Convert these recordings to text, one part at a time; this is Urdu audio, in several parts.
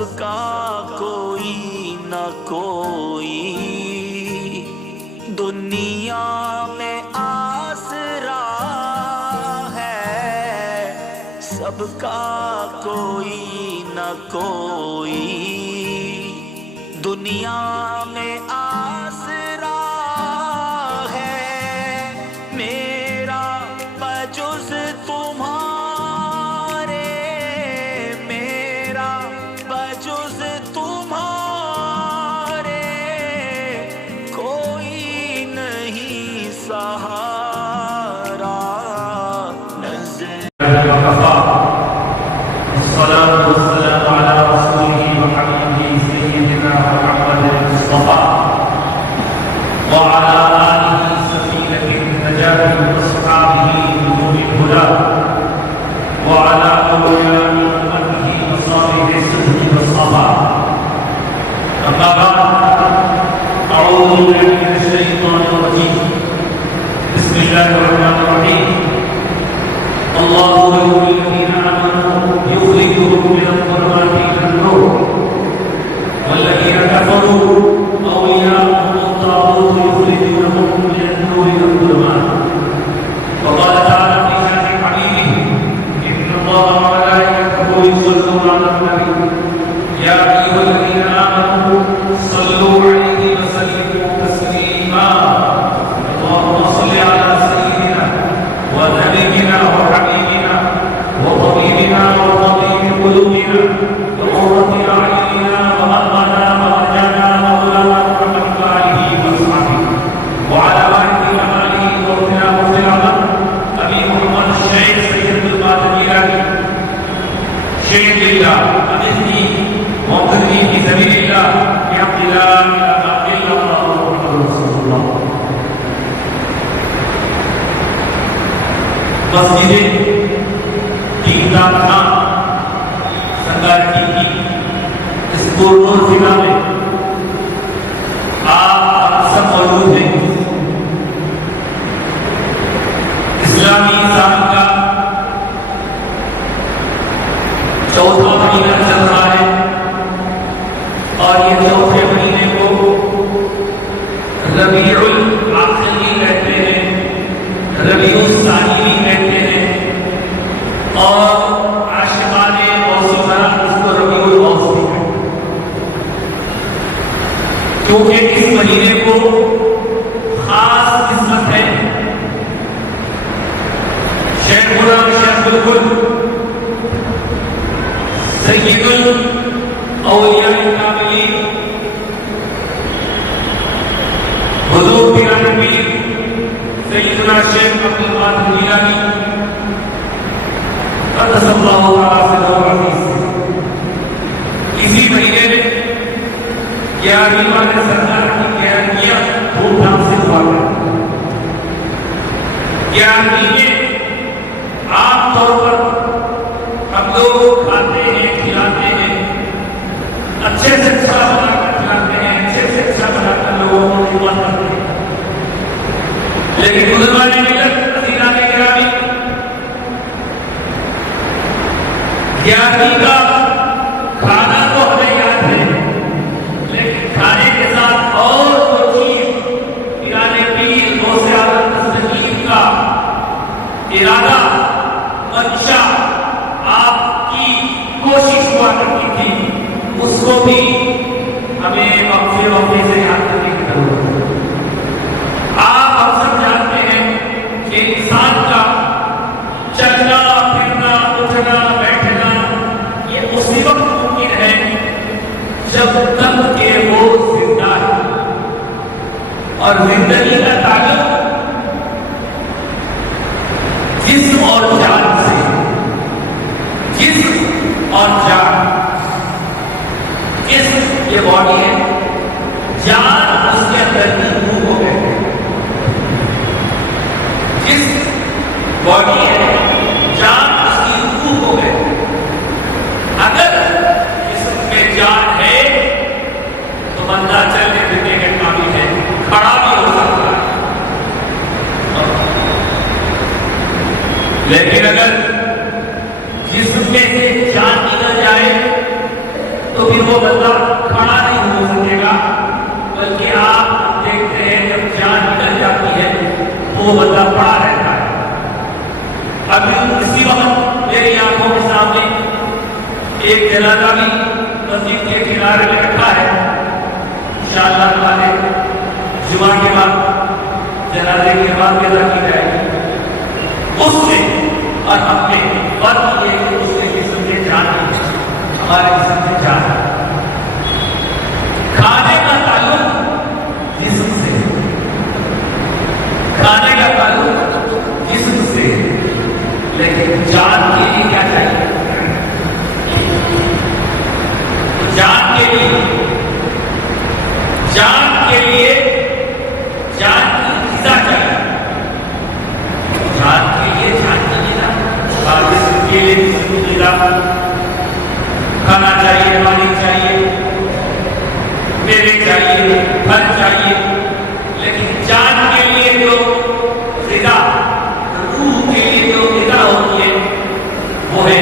سب کا کوئی نہ کوئی دنیا میں آسرا ہے، سب کا کوئی نہ کوئی دنیا میں آسرا ہے، میرا بجز تمہارے، میرا بجز تمہارے کوئی نہیں سہارا نظر الصلاة والسلام على رسوله وحبيبه سيدنا محمد المصطفى وعلى آله سفينة النجاة وأصحابه نور الهدى وعلى أولياء أمته مصابيح الصدق والصفاء. أما بعد، أعوذ بالله من الشيطان الرجيم. بسم الله الرحمن الرحيم. الله ولي الذين آمنوا يخرجهم من الظلمات إلى النور والذين كفروا أولياءهم الطاغوت يخرجونهم من النور إلى الظلمات. وقال تعالى في شأن حبيبه: إن الله وملائكته يصلون على النبي يا أيها الذين آمنوا صلوا عليه وسلموا تسليما. اللهم صل على سيدنا ونبينا وحبيبنا وطبيبنا وطبيب قلوبنا وقرة أعيننا وأمنا ورجانا مولانا محمد وآله وأصحابه وعلى آله وآله وارضنا واغفر عنا أبي محمد الشيخ سيد القادر الجيلاني شيخ لله أغثني وانقذني في سبيل الله بحق لا إله إلا الله محمد رسول الله. مسجد دیندار خان سنگاریڈی کی اس پورنور ضلع میں آپ سب موجود ہیں. اسلامی سال کا چوتھا مہینہ چل رہا ہے اور یہ چوتھے مہینے کو ربیع الآخر کہتے ہیں، ربیع الثانی کہتے ہیں، اور عاشقان موسیقی اس کو ربیع الاوسط ہے، کیونکہ اس مہینے کو خاص قسمت ہے. شیخ غلام شیخ الکل سید الاولیاء الکاملین حضور پیران پیر سیدنا شیخ عبد القادر الجیلانی قدس اللہ تعالیٰ سے دور عزیز اسی مہینے میں 11ویں سرکار کی گیارہویں دھوم دھام سے ہوا ہے. 11ویں میں عام طور پر ہم لوگ کھاتے ہیں، کھلاتے ہیں، اچھے سے اچھا بنا کر کھلاتے ہیں، اچھے سے اچھا بنا کر لوگوں کو خدمت کرتے ہیں. لیکن علماء ملت عزیزان گرامی 11ویں کا کھانا تو ہمیں یاد ہے، لیکن کھانے کے ساتھ اور جو چیز پیران پیر غوث اعظم دستگیر کا ارادہ منشا آپ کی کوشش ہوا کرتی تھی، اس کو بھی ہمیں وقفے سے یاد کرنے کی ضرورت ہے. آپ ہم سب جانتے ہیں کہ انسان کا چلنا پھرنا اٹھنا بیٹھنا یہ اسی وقت ممکن ہے جب تک کہ وہ زندہ ہے، اور زندگی کا تعلق جسم اور جان سے، جسم اور جان. جسم یہ باڈی ہے، جان اس کے اندر کی روح ہو گئے. جسم باڈی ہے، جان اس کی روح ہو گئے. اگر جسم میں جان ہے تو بندہ چلنے پھرنے کے قابل ہے، کھڑا بھی ہو سکتا ہے. لیکن اگر جسم میں سے جان نکل جائے تو پھر بندہ کھڑا نہیں ہو سکے گا، بلکہ آپ دیکھتے ہیں جب جان نکل جاتی ہے تو وہ بندہ پڑا رہتا ہے۔ ابھی اسی وقت میری آنکھوں کے سامنے ایک جنازہ بھی مسجد کے کنارے میں رکھا ہے، انشاءاللہ ہمارے جمعہ کے بعد جنازے کے بعد پیدا کی جائے گی۔ اس سے اور ہم میں فرق یہ کہ اس کے جسم سے جان نہیں، ہمارے جسم سے جان ہے۔ کھانے کا تعلق جسم سے، کھانے کا تعلق جسم سے، لیکن جان کے لیے کیا چاہیے؟ جان کے لیے جان کی غذا چاہیے، جان کے لیے جان کی غذا، اور جسم کے لیے جسم کی غذا، کھانا چاہیے، پانی چاہیے، میوے چاہیے، پھل چاہیے، لیکن جان کے لیے جو غذا، روح کے لیے جو غذا ہوتی ہے وہ ہے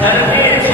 گھر میں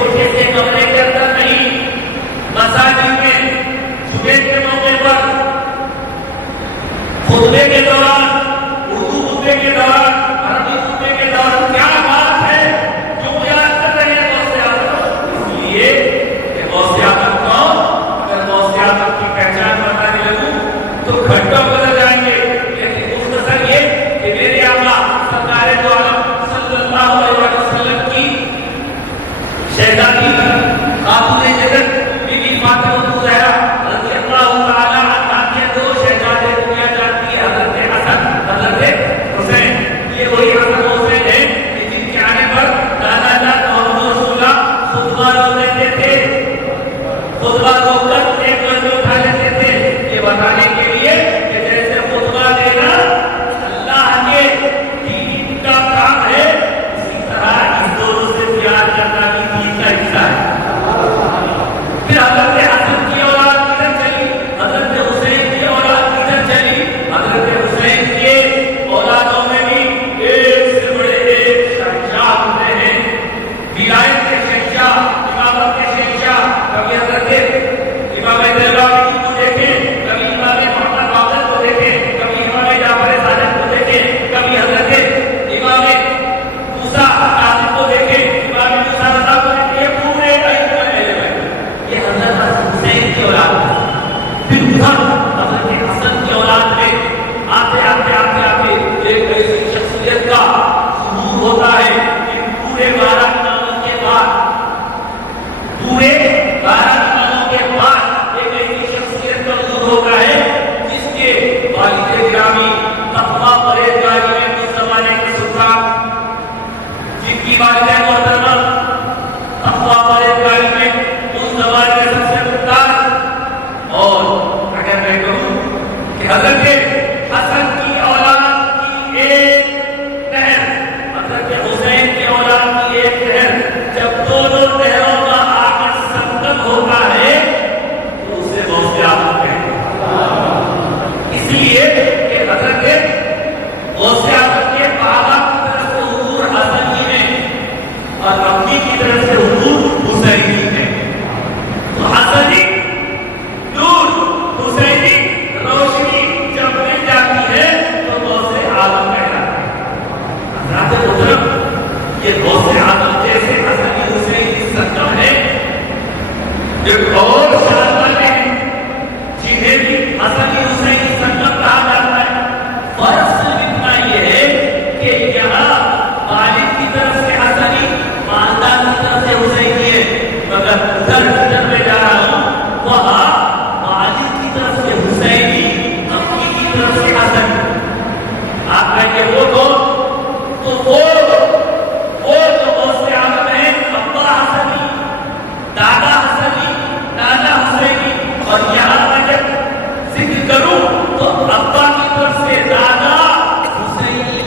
خطبہ کو کر ایک لفظ اٹھا لیتے تھے یہ بتانے کے لیے کہ جیسے خطبہ دینا اللہ کے دین کا کام ہے، اسی طرح اس دونوں سے پیار کرنا بھی دین کا حصہ ہے۔ پھر حضرت حسن کی اولاد کدھر چلی، حضرت حسین کی اولاد کدھر چلی، حضرت حسین کے اولادوں میں بھی ایک سے بڑے ایک شہنشاہ ہوتے ہیں، ولایت کے شہنشاہ، امامت کے شہنشاہ۔ کبھی حضرت امام دہلوی کو دیکھیں، کبھی امام محمد باقر کو دیکھیں، کبھی امام جعفر صادق کو دیکھیں، کبھی حضرت امام موسیٰ کاظم کو دیکھیں، امام موسیٰ رضا کو دیکھیں، یہ پورے ائمہ اہل بیت، یہ حضرت حسین کی اولاد ہے۔ پھر ادھر حضرت حسن کی اولاد میں آتے آتے آتے آتے ایک ایسی شخصیت کا ظہور ہوتا ہے کہ پورے 12 اماموں کے بعد، پورے 12 اماموں کے بعد ایک ایسی شخصیت کا ظہور ہوتا ہے جس کے والد گرامی تقویٰ پرہیزگاری میں اس زمانے کے سلطان، جن کی والدہ محترمہ تقویٰ پرہیزگاری میں اس زمانے کے سب سے ممتاز، اور اگر میں کہوں کہ حضرت حسن کی اولاد کی ایک نہر، حضرت حسین کی اولاد کی ایک نہر، جب دونوں نہروں کا آکر سنگم ہوتا ہے تو اسے غوث اعظم کہتے ہیں۔ اس لیے کہ حضرت غوث اعظم کے بابا کی طرف سے حضور حسن جی نے اور اپنی کی طرف سے حضور حسین جی نے، تو حسنی نور، حسینی روشنی جب مل جاتی ہے تو غوث اعظم کہلاتے ہیں۔ حضرات محترم، یہ غوث اعظم جیسے حسنی حسین کی سنگم ہے، ایک اور شان والے ہیں جنہیں بھی حسنی حسین کی سنگم کہا جاتا ہے۔ فرق صرف اتنا یہ ہے کہ یہاں والد کی طرف سے حسنی، والدہ کی طرف سے حسینی ہے، مگر ادھر جدھر میں جا رہا ہوں وہاں والد کی طرف سے حسینی، اپنی کی طرف سے حسن۔ آپ کہیں گے وہ کون؟ تو وہ جو غوث اعظم ہیں، ابا حسنی، دادا حسنی، نانا حسینی، اور یہاں میں جب ذکر کروں تو ابا کی طرف سے دادا حسینی،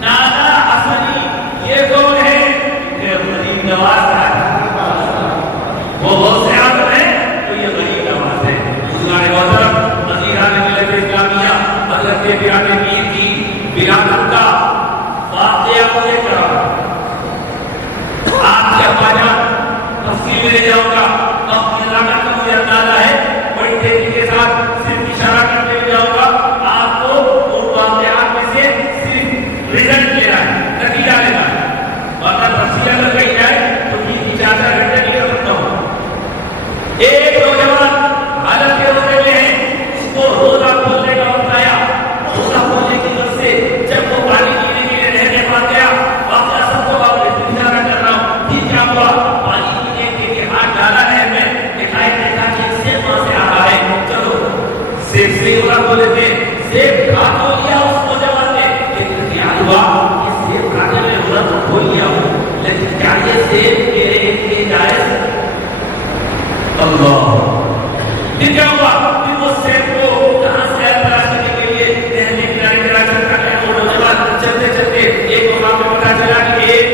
نانا حسنی، یہ کون ہے؟ یہ غریب نواز ہے۔ وہ غوث اعظم ہے تو یہ غریب نواز ہے۔ بزرگان محترم، عزیزان ملت اسلامیہ، حضرت بیان میر کی ولادت کا واقعہ مجھے کرا، آپ کے ابا جان تفصیل میں لے جاؤں گا، وقت ملانا کا مجھے اندازہ ہے، بڑی تیزی کے ساتھ صرف اشارہ کرتے ہوئے جاؤں گا، آپ کو ان واقعات میں سے صرف رزلٹ لینا ہے، نتیجہ لینا ہے، اگر تفصیل اگر کہی جائے تو بھی 4 گھنٹے نہیں کر سکتا ہوں۔ ایک نوجوان حالت کے روزے میں ہے، اس کو روزہ کھولنے کا وقت آیا، روزہ کھولنے کی وجہ سے جب وہ پانی پینے کے لیے نہر کے پاس گیا، واقعہ سب کو اشارہ کر رہا ہوں، پھر کیا ہوا؟ پانی پینے کے لیے ہاتھ ڈالا نہر میں، دکھائی دیتا کہ ایک سیب وہاں سے آ رہا ہے، چلو سیب سے روزہ کھول لیتے ہیں۔ سیب کھا تو لیا اس نوجوان نے، لیکن یاد ہوا یہ سیب کھانے میں روزہ تو کھول لیا ہوں، لیکن کیا یہ سیب میرے لیے جائز؟ اللہ! پھر کیا ہوا؟ پھر وہ سیب کو کہاں سے تلاش کرنے کے لیے نہر کے کنارے کنارے چلتا ہے، وہ نوجوان چلتے چلتے ایک مقام پہ پتا چلا کہ ایک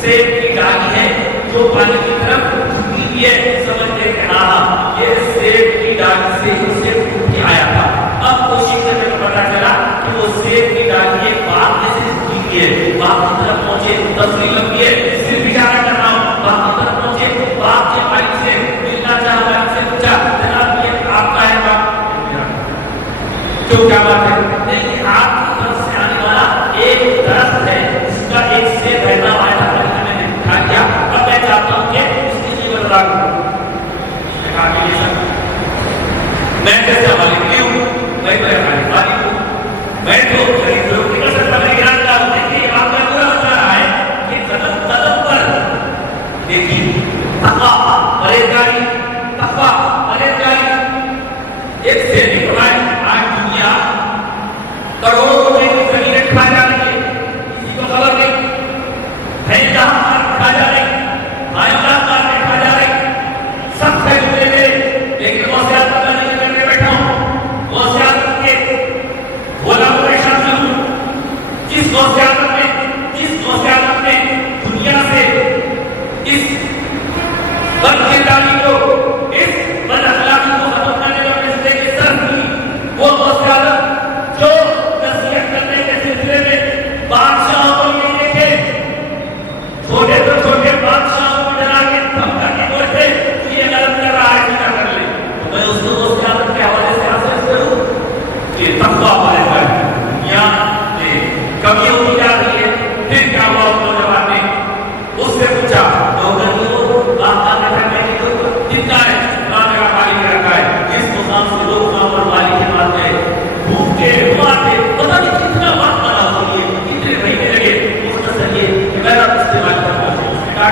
سیب کی ڈالی ہے جو پانی کی طرف جھکی ہوئی ہے، سمجھتے کہ ہاں یہ سیب کی ڈالی سے ہی سیب ٹوٹ کے آیا تھا۔ اب کوشش کرنے میں پتا چلا کہ وہ سیب کی ڈالی ایک باغ میں سے جھکی ہوئی ہے، باغ کی طرف پہنچے، تفصیل لمبی ہے، صرف اشارہ کر رہا ہوں، باغ کی طرف پہنچے، باغ کے مالک سے ملنا چاہا، مالک سے پوچھا جناب یہ آپ کا ہے باغ؟ کیوں کیا بات ہے؟ نہیں، آپ کی طرف سے آنے والا ایک درخت ہے جس کا ایک سیب رہتا ہوا ہے، میں نے کھا لیا، اب میں چاہتا ہوں کہ اس کی قیمت ادا کروں۔ میں کیسے مالک نہیں ہوں، میں تو مالک ہوں، میں تو خرید فروخت نہیں کر سکتا، میں گرانٹ ڈالوں۔ دیکھیے آپ کا پورا بتا رہا ہے کہ قدم قدم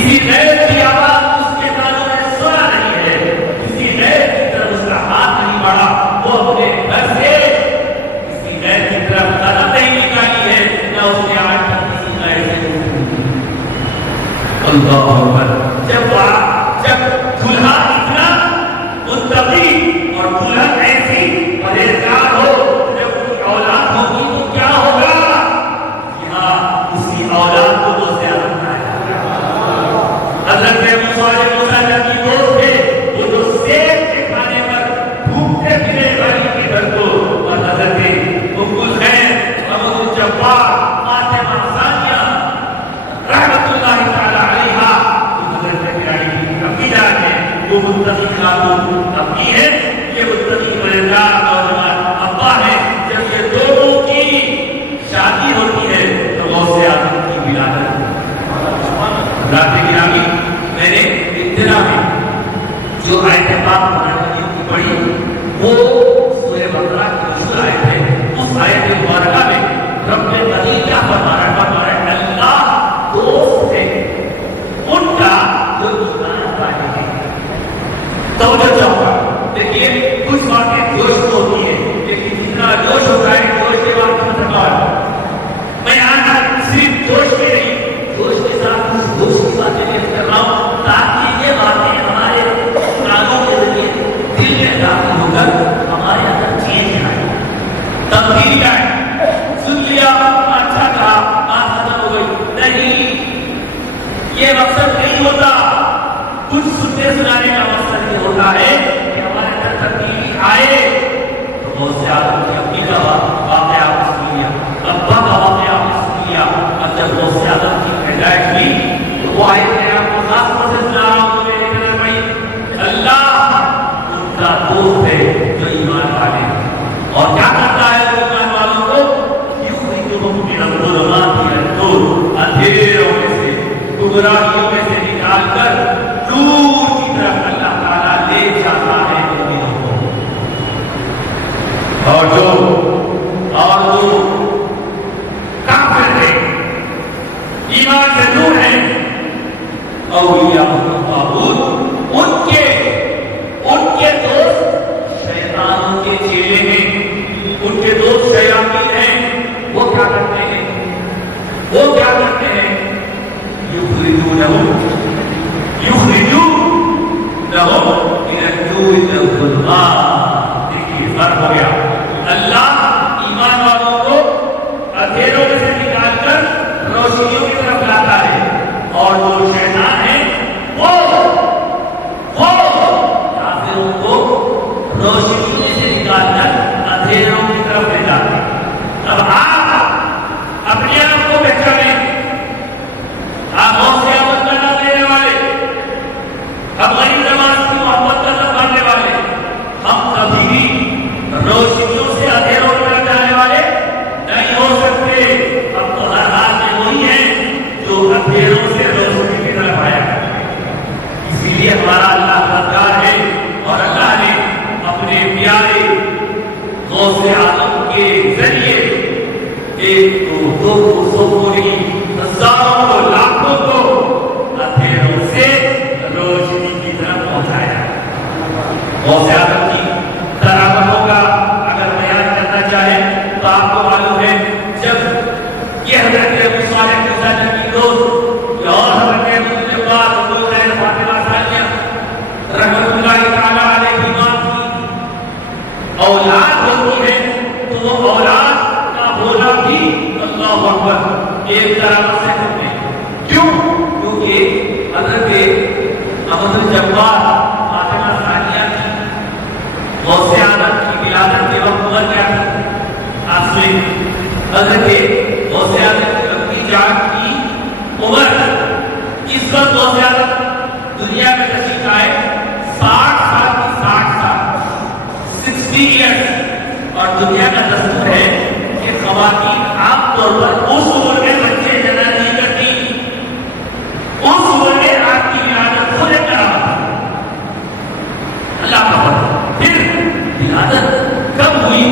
کسی غیر کی آواز اس کے کانوں میں سنا نہیں ہے، کسی غیر کی طرف اس کا ہاتھ نہیں بڑھا، وہ اپنے گھر سے کسی غیر کی طرف قدم نہیں نکالی ہے، نہ اس نے آج تک کسی غیر سے اللہ اکبر۔ جب دلہا اتنا متقی اور دلہن ایسی پرہیزگار ہو، جب اس کی اولاد ہوگی تو کیا ہوگا؟ یہاں اس کی اولاد کو وہ زیادہ حضرت موسیٰ علیہ السلام کی دوست تھے، وہ تو سیب کے کھانے پر بھوکتے پھرے غریب کے گھر کو، اور حضرت ام الخیر ابو الجبار فاطمہ ثانیہ رحمت اللہ تعالی علیہا حضرت پیاری کی اپنی جان ہے، وہ متقی خاتون اپنی ہے، یہ متقی پرہیزگار نوجوان ابا ہے۔ جب یہ دونوں کی شادی ہوتی ہے تو غوث اعظم کی ولادت رات گرامی میں نے ابتدا میں جو آیت پاک قرآن کی پڑھی وہ سورہ بقرہ کی مشہور آیت ہے، اس آیت مبارکہ میں رب قدیر کیا فرما رہا ہے؟ اللہ دوست ہے ان کا جو ایمان والے ہیں۔ توجہ چاہوں دیکھیے کچھ باتیں جوش میں ہوتی ہیں، لیکن جتنا جوش ہوتا ہے جوش کے بعد میں آج صرف جوش کے نہیں، جوش کے ساتھ اس جوش کی باتیں کر رہا ہوں تاکہ یہ باتیں ہمارے کانوں کے ذریعے دل میں داخل ہو کر ہمارے اندر چینج آئے، تبدیلی آئے۔ سن لیا اچھا کہا بات ختم ہو گئی، نہیں، یہ مقصد نہیں ہوتا۔ کچھ سننے سنانے کا مقصد یہ ہوتا ہے کہ ہمارے اندر تبدیلی آئے۔ تو بہت سے آدمی کی اپنی کا واقعہ آپ نے سن لیا، ابا کا واقعہ آپ نے سن لیا، اب جب بہت سے آدمی کی ہدایت ہوئی تو وہ آئے کہ آپ کو خاص طور سے سنا رہا ہوں میرے میرے بھائی، اللہ ان کا دوست ہے جو ایمان والے ہیں، اور کیا کرتا ہے وہ ایمان والوں کو؟ یوں ہی تو ہم من الظلمات الى النور، اندھیروں میں سے گمراہیوں میں سے نکال کر نور کی طرف اللہ تعالیٰ لے جاتا ہے مومنوں کو۔ اور جو کافر ہیں، ایمان سے دور ہیں، اولیاء الطاغوت، ان کے دوست شیطانوں کے چیلے ہیں، ان کے دوست شیاطین ہیں۔ وہ کیا کرتے ہیں؟ یخرجونہم من النور الى الظلمات۔ دیکھیے فرق ہو گیا، اللہ ایمان والوں کو اندھیروں میں سے نکال کر روشنیوں کی طرف لاتا ہے، اور جو شیطان ہے وہ کافروں کو روشنی میں سے نکال کر اندھیروں کی طرف لے جاتا ہے۔ اب آپ اپنے آپ کو پہچانیں، آپ غوث اعظم کا نام لینے والے، اب غریب نواز کی محبت کا نام ماننے والے، ہم کبھی بھی روشنیوں سے اندھیروں کی طرف جانے والے نہیں ہو سکتے۔ ہم تو ہر حال میں وہی ہیں جو اندھیروں سے روشنی کی طرف آیا کرتے ہیں۔ اسی لیے ہمارا اللہ مددگار ہے، اور اللہ نے اپنے پیارے غوث اعظم کے ذریعے ایک کو دو کو سو کو نہیں، ہزاروں کو لاکھوں کو اندھیروں سے روشنی کی طرف پہنچایا۔ غوث اعظم کی کرامتوں کا اگر بیان کرنا چاہیں تو آپ کو معلوم ہے، جب یہ حضرت موسیٰ علیہ السلام کی دوست اور حضرت ابو الجبار ابو الخیر فاطمہ ثانیہ رحمت اللہ تعالی علیہما کی اولاد ہوتی ہے تو وہ اولاد کا ہونا بھی اللہ اکبر ایک طرح سے ہوتے ہیں۔ کیوں؟ کیونکہ حضرت ابو الجبار فاطمہ ثانیہ کی غوث اعظم کی ولادت کے وقت عمر کیا تھی؟ آپ سے حضرت غوث اعظم کی اپنی جان کی عمر اس وقت غوث اعظم دنیا میں تشریف آئے 60 سال کی 60 سال 60 ایئرس، اور دنیا کا دستور ہے کہ خواتین عام طور پر اس عمر میں بچے جنم نہیں کرتی، اس عمر میں آپ کی ولادت خود کرا اللہ کا فضل۔ پھر ولادت کب ہوئی؟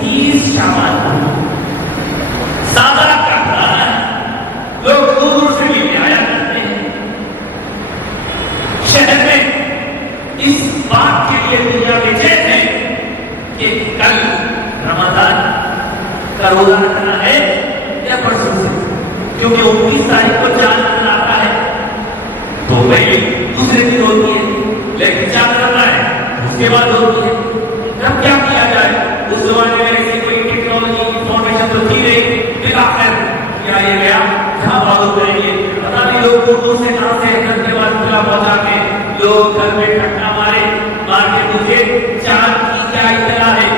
29 شعبان کو، سادہ کا گھرانہ ہے، لوگ دور دور سے ملنے آیا کرتے ہیں، اردو سے ناصح کرنے والا اطلاع پہنچا کے لوگ گھر میں ٹھٹا مارے مار کے مجھے چاند کی کیا اطلاع ہے؟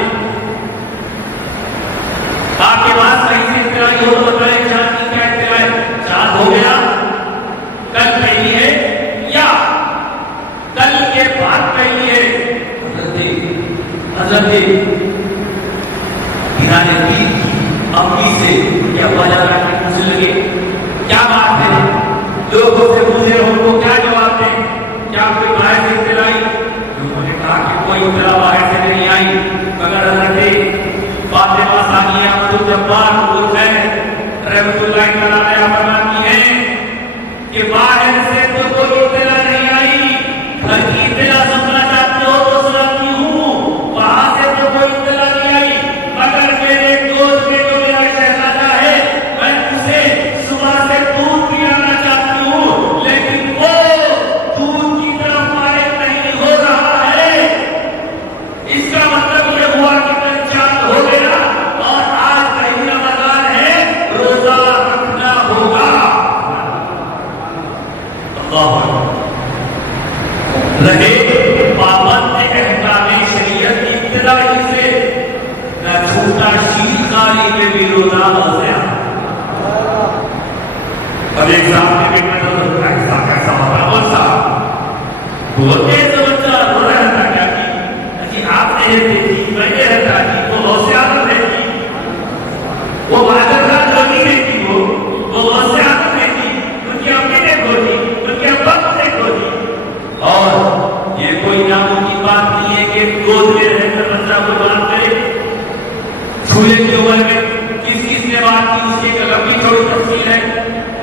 آپ کے پاس صحیح سے اطلاع ہو تو بتائیں چاند کی کیا اطلاع ہے؟ چاند ہو گیا کل پہلی ہے یا کل کے بعد پہلی ہے؟ حضرت ایران دین اپنی سے کیا وجہ رکھنے پوچھنے لگے کیا بات ہے؟ لوگوں سے پوچھے ان کو کیا جواب دیں؟ کیا کوئی باہر سے اطلاع آئی؟ لوگوں نے کہا کہ کوئی اطلاع باہر سے نہیں آئی مگر حضرت فاطمہ ثانیہ عبد الجبار رحمۃ اللہ تعالی فرماتی ہیں کہ باہر سے تو کوئی اطلاع نہیں آئی، گھر کی اطلاع سننا چاہتے ہو تو سناتی ہوں، وہاں سے تو کوئی اطلاع نہیں آئی مگر میرے دوست میں جو میرا شہزادہ ہے میں اسے صبح سے دودھ پلانا چاہتی ہوں لیکن وہ دودھ کی طرف مائل نہیں ہو رہا ہے۔ اس کا مطلب یہ ہوا کہ کل چاند ہو گیا اور آج پہلی رمضان ہے، روزہ رکھنا ہوگا۔ رہے پابند احکام شریعت کی ابتدائی سے نہ چھوٹا شیر خالی میں بھی روزہ ہو گیا۔ اب ایک صاحب نے بھی ایسا کیسا ہوتا اور صاحب وہ تیز بچہ رو رہا تھا کیا کہ آپ نے یہ دیکھی میں یہ رہتا کہ وہ غوث اعظم دیکھی وہ بہادر خان لوگی دیکھی وہ غوث اعظم دیکھی ان کی اپنی نے کھولی ان کے ابا نے کھولی اور یہ کوئی ناممکن بات نہیں ہے کہ گود میں رہ کر بچہ کو بات کرے۔ چھولے کی عمر میں کس نے بات کی اس کی ایک لمبی چھوڑی تفصیل ہے،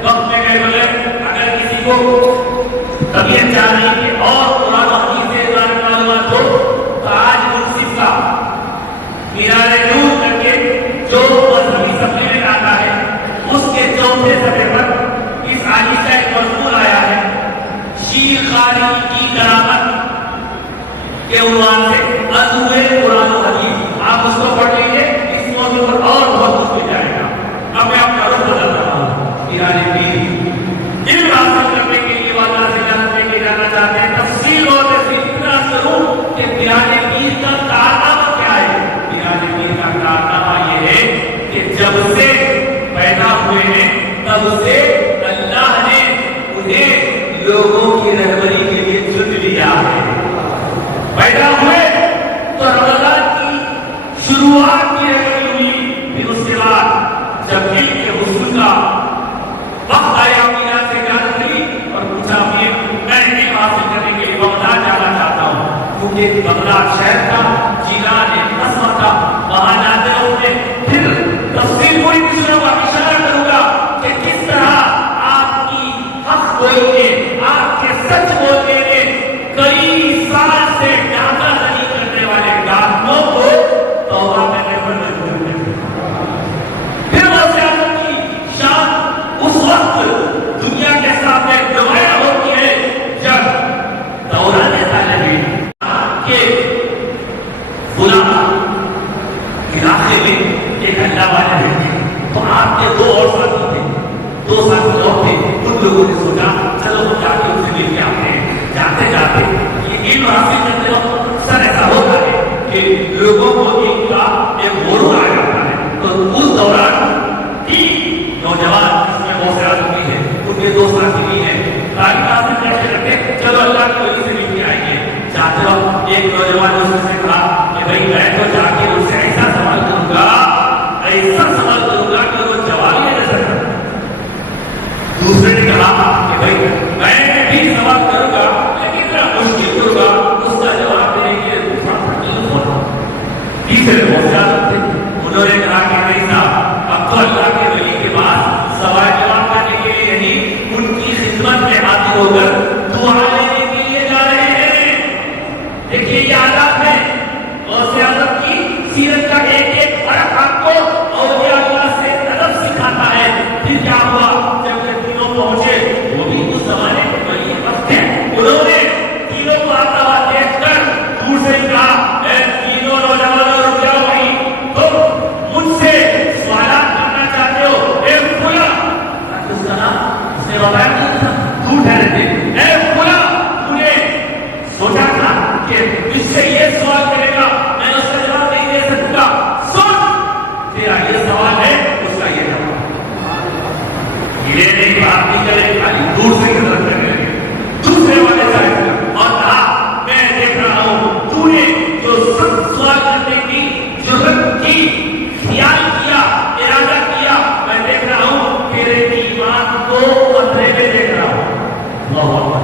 وقت میں کہہ بولے اگر کسی کو طبیعت چاہیے کہ اور قرآن و حدیث سے اظہار معلومات ہو تو آج منصف کا مینار نور کر کے جو مذہبی سپلیمنٹ آتا ہے اس کے چوتھے صفحے پر اس حدیث کا ایک مضمون آیا ہے شیر خاری کی کرامت کے عنوان سے ازوے قرآن و حدیث، آپ اس کو پڑھ لیجیے، اس موضوع پر اور بہت کچھ مل جائے گا۔ اب میں آپ کا رخ بدل رہا ہوں، ایران دین علم حاصل کرنے کے لیے واضح سے جاننے کے جانا چاہتے ہیں تفصیل اور تفصیل اتنا ضرور کہ ایران دین کا کارنامہ کیا ہے۔ ایران دین کا کارنامہ یہ ہے کہ جب سے پیدا ہوئے ہیں تب سے اللہ نے انہیں لوگوں کی رہبری کے لیے چن لیا ہے۔ پیدا ہوئے تو رمضان کی شروعات کی رہبری ہوئی، پھر اس کے بعد جب دل کے حسن کا وقت آیا میرا سے جانت لی اور پوچھا میں علم حاصل کرنے کے لیے بغداد جانا چاہتا ہوں کیونکہ بغداد شہر کا جیلان عظمت تھا، وہاں جاتے ہوئے پھر تفصیل کوئی دوسروں کا اشارہ کروں گا کہ کس طرح آپ کی حق بولنے آپ کے سچ بولنے میں کئی سال سے ڈاکہ زنی کرنے والے ڈاکوں کو توبہ کرنے پر مجبور ہے۔ پھر وہ سیاست کی شان اس وقت دنیا کے سامنے نمایاں ہوتی ہے جب دوران طالبی کے غلام علاقے میں ایک اللہ والے بیٹھے تو آپ کے دو اور ساتھی تھے، دو ساتھی اور تھے، ان لوگوں نے سوچا چلو ہم جا کے اسے لے کے آتے ہیں۔ جاتے جاتے یہ علم حاصل کرتے وقت اکثر ایسا ہوتا ہے کہ لوگوں کو ایک کا ایک غرور آ جاتا ہے، تو اس دوران تین نوجوان جس میں غوث اعظم بھی ہے ان کے دو ساتھی بھی ہیں تعلیم حاصل کرتے رکھتے چلو اللہ کی وجہ سے لے کے آئیں گے۔ جاتے وقت ایک نوجوان نے اس سے کہا کہ بھائی میں تو جا کے ان سے ایسا سوال کروں گا کہ وہ جواب ہی نہ سکتا۔ دوسرے نے کہا کہ بھائی میں بھی سوال کروں گا لیکن ذرا مشکل کروں گا، اس کا جواب دینے کے لیے تھوڑا تکلیف ہونا۔ تیسرے بہت زیادہ تھے، انہوں نے کہا کہ نہیں صاحب اب تو اللہ کے ولی کے پاس سوال جواب کرنے کے لیے نہیں ان کی خدمت میں حاضر ہو کر دعا لینے کے لیے جا رہے ہیں۔ دیکھیے یہ آداب ہے غوث اعظم کی سیرت کا ایک ایک فرق آپ کو اولیاء اللہ سے ادب سکھاتا ہے۔ پھر کیا ہوا جب یہ تینوں پہنچے، وہ بھی اس زمانے کے ولی وقت ہیں، انہوں نے تینوں کو آتا ہوا دیکھ کر دور سے کہا اے تینوں نوجوانوں رک جاؤ بھائی، تم مجھ سے سوالات کرنا چاہتے ہو؟ اے فلاں اس کا نام اس نے بتایا نہیں تھا کہہ رہے تھے اے کھلا تو نے سوچا تھا کہ اس سے یہ سوال کرے گا میں اس کا جواب نہیں دے سکتا سن تیرا یہ سوال ہے اس کا یہ جواب یہ نہیں بات نہیں کرے خالی دور سے نظر کرنے لگے دوسرے والے سائڈ اور کہا میں دیکھ رہا ہوں تو نے جو سب سوال کرنے کی ضرورت کی خیال کیا ارادہ کیا میں دیکھ رہا ہوں تیرے ایمان کو اندھیرے میں دیکھ رہا ہوں اللہ اکبر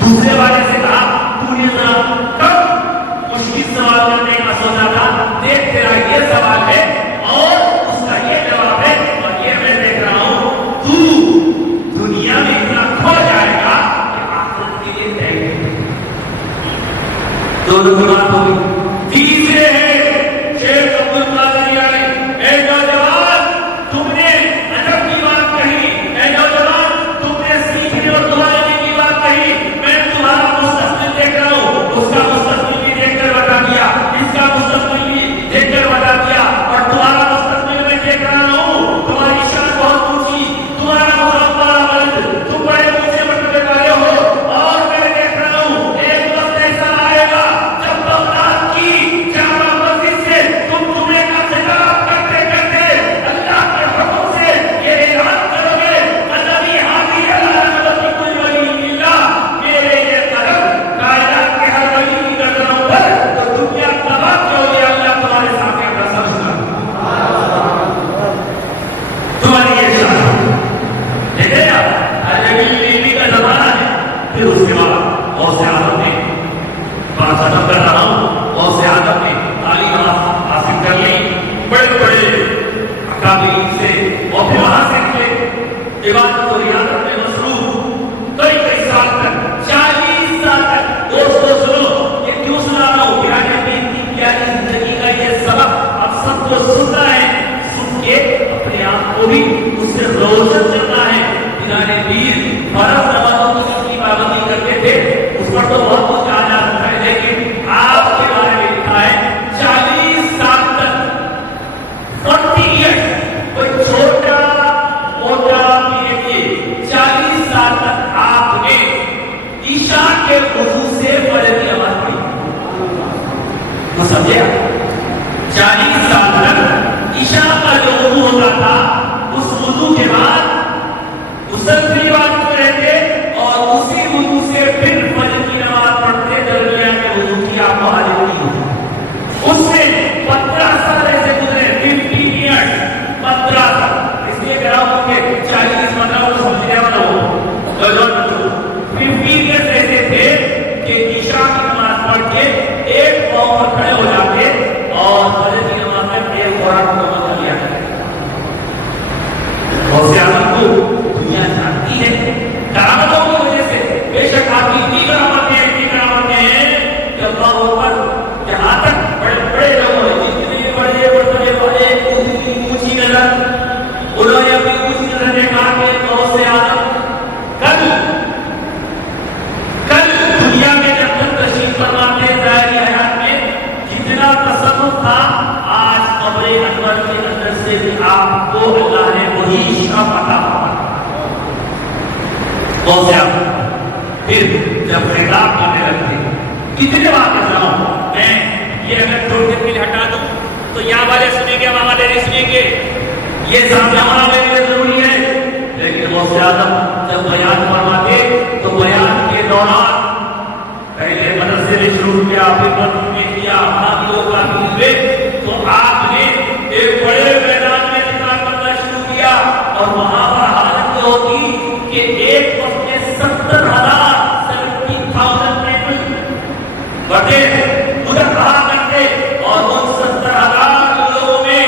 دوسرے والے سے کہا تو نے ذرا کب مشکل سوال کرنے کا سوچا تھا دیکھ تیرا یہ سوال ہے اور اس کا یہ جواب ہے اور یہ میں دیکھ رہا ہوں تو دنیا میں اتنا کھو جائے گا کہ آخرت کے لیے تیار دونوں کی بات ہوگی تیسرے ہیں شیخ عبد القادر علی اے نوجوان تم نے ادب کی بات کہی اے نوجوان تم نے سیکھنے اور دہرانے کی بات کہی میں تمہارا مستقبل دیکھ رہا ہوں اس کا مستقبل بھی دیکھ کر بتا دیا اس کا مستقبل بھی دیکھ کر بتا دیا اور تمہارا مستقبل میں دیکھ رہا ہوں تمہاری شان بہت اونچی تمہارا مربع بلند تم بڑے اونچے مرتبے والے ہو اور میں دیکھ رہا ہوں ایک وقت ایسا آئے گا جب بغداد کی جامع مسجد سے تم جمعے کا خطاب کرتے کرتے اللہ کے حکم سے یہ اعلان کرو گے الذی حاضر علی نبی کل ولی اللہ میرے یہ قدم کائنات کے ہر ولی کی قدموں پر تو دنیا تباہ کر دے اللہ تمہارے سامنے اپنا سب تمہاری یہ شان دیکھے نا علمی کا زمانہ ہے پھر اس کے بعد بہت سے آدم نے بات ختم کر رہا ہوں بہت سے آدم نے تعلیم حاصل کر لی بڑے بڑے اکابرین سے اور پھر وہاں سے نکلے عبادت و ریاضت میں مصروف کئی کئی سال تک 40 سال تک دوستو سنو یہ کیوں سنا رہا ہوں پیارے نبی کی پیاری زندگی کا یہ سبق اب سب کو سننا ہے سن کے اپنے آپ کو بھی اس سے روشن کرنا ہے پیارے پیر فرض نمازوں کی پابندی کرتے تھے اس پر تو بہت کچھ کہا جا سکتا ہے لیکن آپ کے بارے میں لکھا ہے 40 سال تک 40 ایئرس کوئی چھوٹا موٹا پیریڈ 40 سال تک آپ نے عشاء کے وضو سے فجر کی نماز پڑھی تو سمجھے 40 سال تک عشاء کا جو وضو ہوتا تھا اس وضو کے بعد مسلسل عبادت میں رہتے اور اسی وضو سے پھر فجر کی نماز پڑھتے درمیان میں وضو کی آپ کو حاجت نہیں ہوتی اس میں 15 سال ایسے گزرے 50 ایئرس 15 سال اس لیے کہہ رہا ہوں کہ 40 15 کو سمجھنے والا ہو 50 ایئرس ایسے تھے کہ عشاء کی نماز پڑھ کے ایک پاؤں پر کھڑے ہو جاتے اور فجر کی نماز میں ایک فوراً مکمل کر لیا کرتے اور سیاست کو دنیا جانتی ہے کرامتوں کی وجہ سے بے شک آپ کی اتنی کرامتیں ہیں کہ اللہ اکبر یہاں تک بڑے بڑے لوگ ہیں جتنے بڑے مرتبے والے اونچی نظر انہوں نے اپنی اونچی نظر نے کہا کہ غوث اعظم کل دنیا میں جب تک تشریف فرماتے ظاہری حیات میں جتنا تصرف تھا آج قبر انور کے اندر سے بھی آپ کو اللہ نے وہی شرف عطا فرمایا غوث اعظم پھر جب خطاب کرنے لگتے کتنے بات کر رہا ہوں میں یہ اگر تھوڑی دیر کے لیے ہٹا دوں تو یہاں والے سنیں گے وہاں والے نہیں سنیں گے یہ سامنے ہمارا میرے لیے ضروری ہے لیکن غوث اعظم جب بیان فرماتے تو بیان کے دوران پہلے مدرسے نے شروع کیا پھر مسجد میں کیا حامیوں کا ہوئے تو آپ نے ایک بڑے میدان میں خطاب کرنا شروع کیا اور وہاں پر حالت ہوتی کہ ایک وقت میں 70,000 بڑے ادھر کہا کرتے اور ان 70,000 لوگوں میں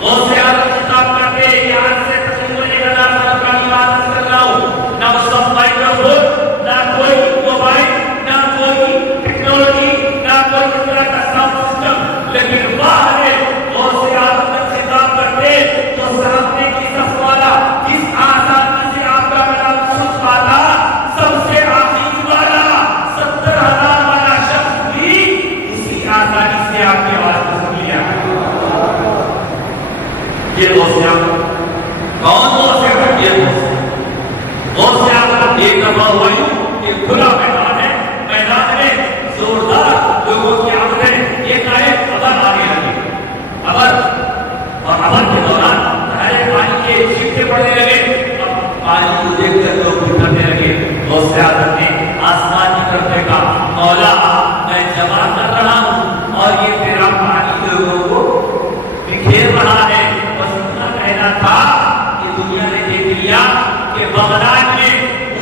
غوث اعظم خطاب کرتے یہاں سے تقریر ہونے کا نام کا بات کر رہا ہوں نہ اس کا مائکروفون نہ کوئی موبائل نہ کوئی ٹیکنالوجی نہ کوئی اس طرح کا ساؤنڈ سسٹم لیکن باہر غوث اعظم خطاب کرتے تو سامنے کی صف والا جس آسانی سے آپ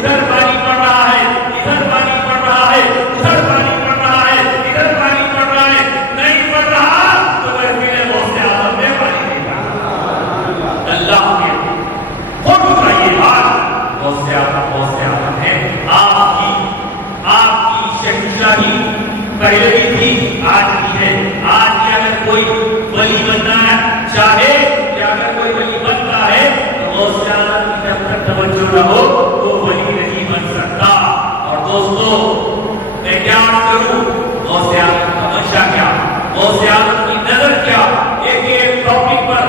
ادھر پانی پڑ رہا ہے، ادھر پانی پڑ رہا ہے، ادھر پانی پڑ رہا ہے، ادھر پانی پڑ رہا ہے، نہیں پڑ رہا تو محفل غوث اعظم میں پانی دے گا۔ اللہ کے خود کا یہ بات غوث اعظم ہے۔ آپ کی شہنشاہی پہلے بھی تھی، آج بھی ہے۔ آج بھی اگر کوئی ولی بننا ہے چاہے کہ اگر کوئی ولی بنتا ہے تو غوث اعظم کی جب تک توجہ نہ ہو وہ ولی نہیں بن سکتا۔ اور دوستو میں کیا کروں، غوث اعظم کا منشا کیا، غوث اعظم کی نظر کیا، ایک ٹاپک پر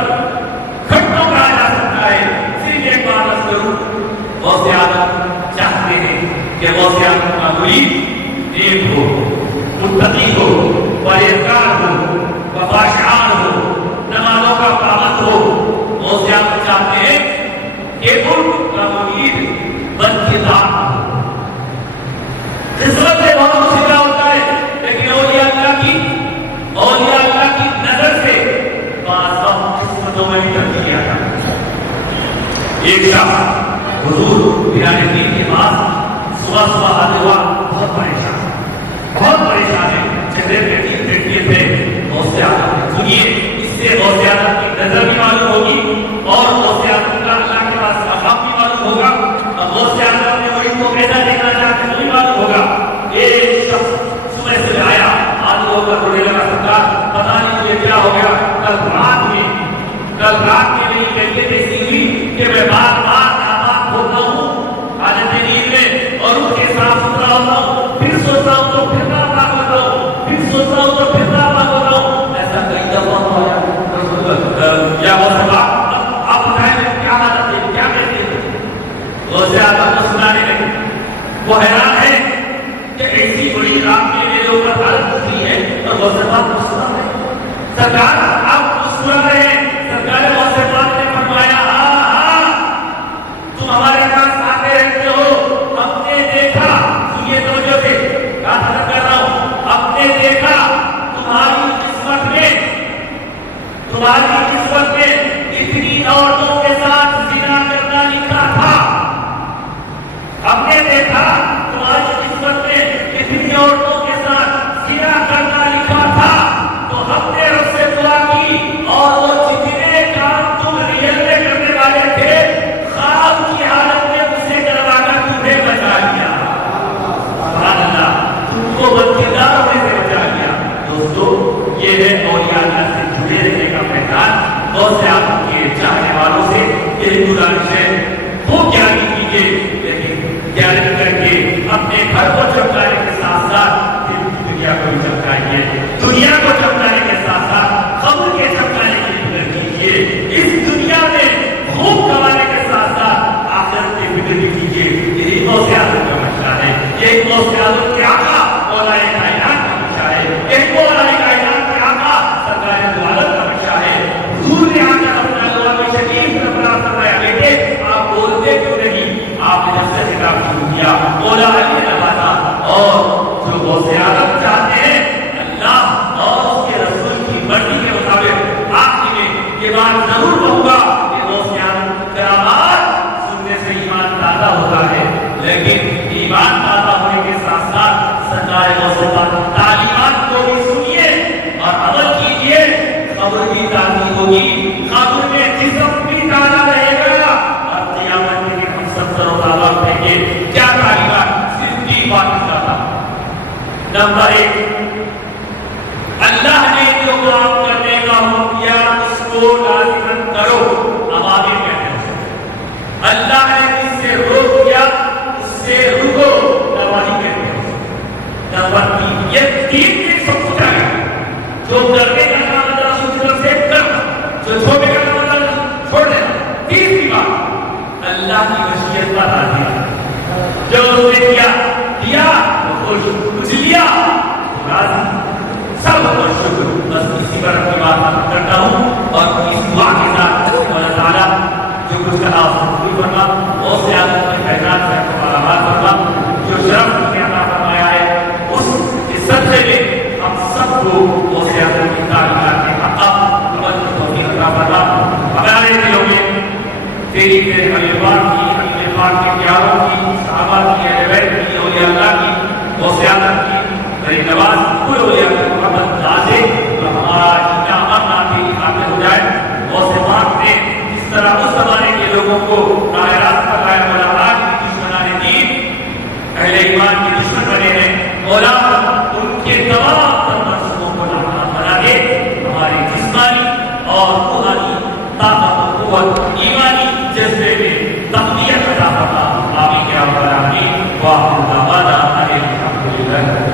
گھنٹوں کہا جا سکتا ہے، صرف ایک بات بس کروں، غوث اعظم چاہتے ہیں کہ غوث اعظم کا مرید نیک ہو، متقی ہو، پرہیزگار ہو، وفاشعار ہو، نمازوں کا پابند ہو۔ غوث اعظم چاہتے ہیں کہ ان کا مرید بدکردار ہو۔ قسمت سے بہت سیدھا ہوتا ہے، لیکن اولیاء اللہ کی نظر سے بعض وقت قسمتوں میں بھی تبدیلی آ جاتی ہے۔ ایک شخص حضور پیران دین کے پاس صبح صبح حاضر ہوا، بہت پریشان ہے، چہرے پہ تین پھٹکے تھے۔ غوث اعظم سنیے، اس سے غوث اعظم کی نظر بھی معلوم ہوگی اور غوث اعظم کا اللہ کے پاس مقام بھی معلوم ہوگا، اور غوث اعظم اپنے مرید کو کیسا دیکھنا چاہتے ہیں بھی معلوم ہوگا۔ ایک شخص صبح سے آیا، حاضر ہو کر رونے لگا، سرکار پتہ نہیں مجھے کیا ہو گیا، کل رات میں میری کیفیت ایسی ہوئی کہ میں بار ناپاک ہوتا ہوں حالت نیند میں، اور اس کے صاف ستھرا ہوتا ہوں، پھر سوچتا ہوں تو پھر ناپاک ہوتا ہوں، پھر سوچتا ہوں تو پھر ناپاک ہوتا ہوں۔ ایسا کئی دفعہ ہوا ہے۔ کیا غوث اعظم آپ بتائیں کیا حالت ہے، کیا کہتے ہیں؟ غوث اعظم کو سنانے میں وہ حیران ہے کہ ایسی بڑی رات میں میرے اوپر حالت گزری ہے اور غوث اعظم کو سنا رہے ہیں۔ سرکار آپ کو سنا رہے ہیں۔ سرکار غوث اعظم نے فرمایا ہاں تم ہمارے پاس آتے رہتے ہو، ہم نے دیکھا، سنیے توجہ سے کیا حضرت کر رہا ہوں، ہم نے دیکھا تمہاری قسمت میں اتنی عورتوں کے ساتھ زنا کرنا لکھا تھا۔ ہم نے دیکھا تمہاری قسمت میں اتنی عورتوں کے ساتھ زنا کرنا لکھا تھا، تو ہم نے رب سے دعا کی اور وہ جتنے کام تم ریئل میں کرنے والے تھے خواب کی حالت میں اسے کروا کر تمہیں بچا لیا۔ سبحان اللہ، تم کو بدکردار ہونے سے بچا لیا۔ دوستو یہ ہے اولیاء اللہ سے جڑے رہنے کا پہچان۔ غوث اعظم کے چاہنے والوں سے یہی گزارش ہے، وہ گیاری کیجیے لیکن گیاری کر کے اپنے گھر کو چمکانے کے ساتھ ساتھ دنیا کو بھی چمکائیے، دنیا کو چمکانے کے ساتھ ساتھ قبر کے چمکانے کی فکر کیجیے، اس دنیا میں خوب کمانے کے ساتھ ساتھ آخرت کی فکر بھی کیجیے۔ یہی غوث اعظم کا منشا ہے، یہی غوث اعظم کے آقا مولا کائنات کا منشا ہے، یہی مولا کائنات کے آقا سرکار دو عالم کا منشا ہے۔ حضور نے آ کر اپنا دعا میں شکیل فرمایا، فرمایا بیٹے آپ بولتے کیوں نہیں، آپ نے جب سے ذکر شروع کیا مولا علی نے نوازا۔ اور جو غوث اعظم چاہتے ہیں اللہ اور اس کے رسول کی مرضی کے مطابق آخر میں یہ بات ضرور کہوں گا کہ غوث اعظم کی کرامات سننے سے ایمان تازہ ہوتا ہے، لیکن ایمان تازہ ہونے کے ساتھ ساتھ سرکار غوث اعظم تعلیمات کو بھی سنیے اور عمل کیجیے، قبر بھی تعلیم ہوگی، قبر میں جسم بھی تازہ رہے گا، اور قیامت میں بھی ہم سب سر و تازہ رہیں گے۔ کیا تعلیمات؟ صرف تین بات تھا۔ نمبر ایک، اللہ نے جو کام کرنے کا حکم کیا اس کو لازم کرو، اوامر کہتے ہیں۔ اللہ نے جس سے روک دیا اس سے رکو، نواہی کہتے ہیں۔ نمبر تین، یہ تین چیز سب کچھ ہے، جو کرنے کا کام اللہ کی طرف سے کرنا، جو چھوڑنے کا کام اللہ چھوڑ دینا۔ تیسری بات، اللہ کی مشیت پر راضی ہے، جو اس نے دیا خوش، کچھ لیا راضی، سب کو شکر۔ بس اسی پر اپنی بات ختم کرتا ہوں اور اس دعا کے ساتھ اللہ تعالیٰ جو کچھ کہا اس کو قبول فرما، غوث اعظم کی خیرات سے ہمارا بات فرما، جو شرف نے عطا فرمایا ہے اس عزت سے بھی ہم سب کو غوث اعظم کی تعلیمات کے حق عمل کی توفیق عطا فرما۔ ہمارے دلوں میں تیری میرے حلیمات کی، حلیمات کے پیاروں کی، صحابہ ایمان کے دشمن بنے ہیں، مولا ان کے تمام منصوبوں کو ناکام بنا دے، ہماری جسمانی اور روحانی طاقت و قوت، ایمانی جذبے میں تقویت عطا فرما، آمین یا رب العالمین، وآخر دعوانا ان الحمد للہ۔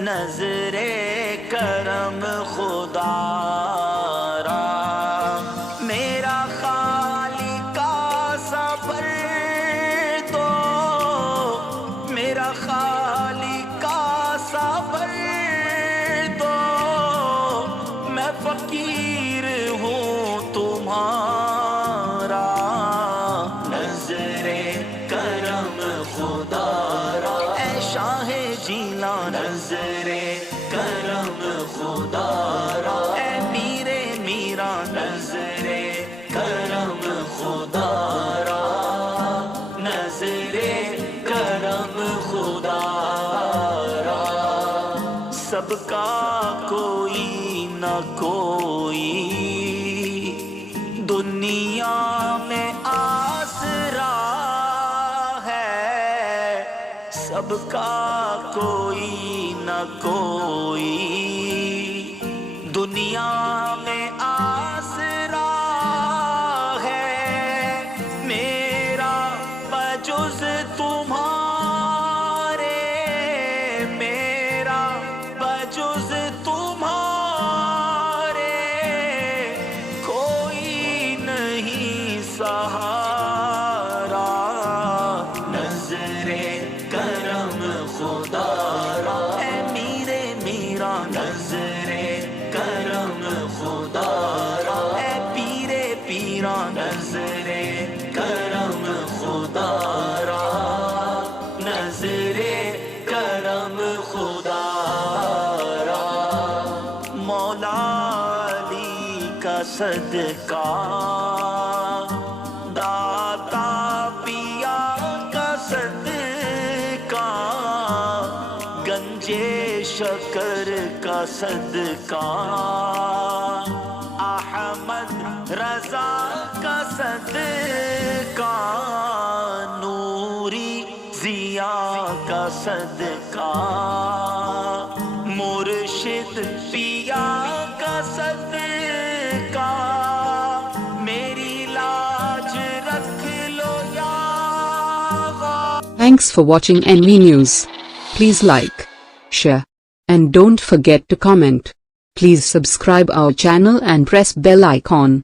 نظر کرم خدا را میرا خالق کا صبر دو، میرا خالق کا صبر دو، میں فقیر ہوں تمہارا، نظر کرم خدا را اے شاہ جیلا، نظر کرم خدا را اے میر میرا، نظر کرم خدا را، نظر کرم خدا را، سب کا کوئی نہ کوئی دنیا میں آسرا ہے، سب کا کوئی نہ کوئی دنیا میں آسرا ہے، میرا بجز تمہارے، میرا بجز تمہارے کوئی علی کا صدقہ داتا پیا کا صدقہ گنجے شکر کا صدقہ احمد رضا کا صدقہ نوری ضیا کا صدقہ مرشد پیا کا صدقہ میری لاج رکھ لو یا Thanks for watching NV News. Please like, share, and don't forget to comment. Please subscribe our channel and press bell icon.